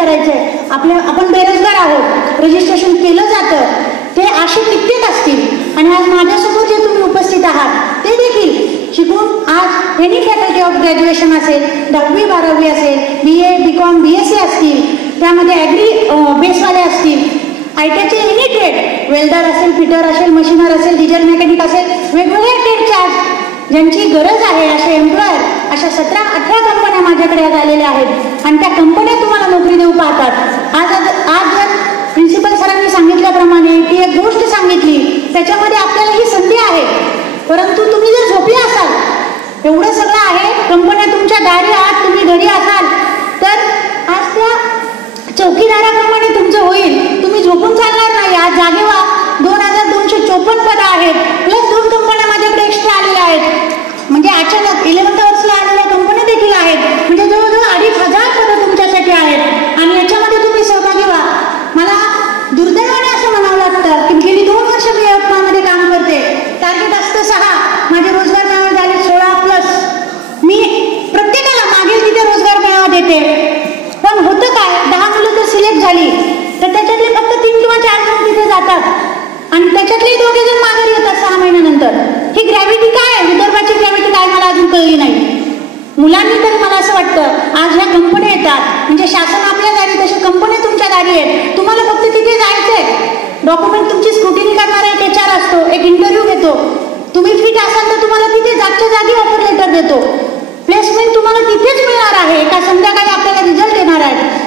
करायचंय, आपण बेरोजगार आहोत, रजिस्ट्रेशन केलं जातं, ते असे कित्येक असतील आणि आज माझ्यासमोर जे तुम्ही उपस्थित आहात ते देखील शिकून आज एनी फॅकल्टी ऑफ ग्रॅज्युएशन असेल, 10वी 12वी असेल, BA BCom BSc असतील, त्यामध्ये ॲग्री बेसवाले असतील, ITचे एनी ट्रेड, वेल्डर असेल, फिटर असेल, मशीनर असेल, डिझेल मेकॅनिक असेल, वेगवेगळ्या ट्रेडच्या ज्यांची गरज आहे असे एम्प्लॉयर, अशा 17-18 कंपन्या माझ्याकडे आज आलेल्या आहेत आणि त्या कंपन्या तुम्हाला नोकरी देऊ पाहतात. आज जर प्रिन्सिपल सरांनी सांगितल्याप्रमाणे ती एक गोष्ट सांगितली, त्याच्यामध्ये आपल्याला ही संधी आहे, परंतु तुम्ही जर झोपले असाल, एवढं सगळं आहे, कंपन्या तुमच्या दारी आहात, तुम्ही घरी असाल, तर आज त्या चौकीदाराप्रमाणे तुमचं होईल, तुम्ही झोपून चालणार नाही. आज जागे व्हा. 2254 पदं आहेत, प्लस 2 कंपन्या माझ्याकडे एक्स्ट्रा आलेल्या आहेत, म्हणजे अचानक 11th वर्षला आलेल्या कंपन्या देखील आहेत, म्हणजे जवळजवळ 2500 पदं तुमच्यासाठी आहेत आणि याच्यामध्ये तुम्ही सहभागी व्हा. मला दुर्दैवाने असं म्हणावं लागतं की गेली 2 वर्ष मी यवतमाळमध्ये काम करते, टार्गेट असतं 6, माझे रोजगार मेळावे झाले 16+. मी प्रत्येकाला मागेल तिथे रोजगार मेळावा देते, पण होतं काय, 10 मुलं तर सिलेक्ट झाली तर त्याच्यातले फक्त 3 किंवा 4 जण तिथे जातात आणि त्याच्यातले 2 जण माघारी येतात 6 महिन्यानंतर. ही ग्रॅव्हिटी काय आहे, विदर्भाची ग्रॅव्हिटी काय मला अजून कळली नाही. मुलांनी तर मला असं वाटतं आज ह्या कंपन्या येतात म्हणजे शासन आपल्या दारी, तसे कंपन्या तुमच्या दारी आहेत, तुम्हाला फक्त तिथे जायचंय. डॉक्युमेंट तुमची स्क्रुटिनी करणारा एक HR असतो, एक इंटरव्ह्यू घेतो, तुम्ही फिट असाल तर तुम्हाला तिथे जागच्या जागी ऑफर लेटर देतो, प्लेसमेंट तुम्हाला तिथेच मिळणार आहे. का संध्याकाळी आपल्याला रिझल्ट येणार आहे.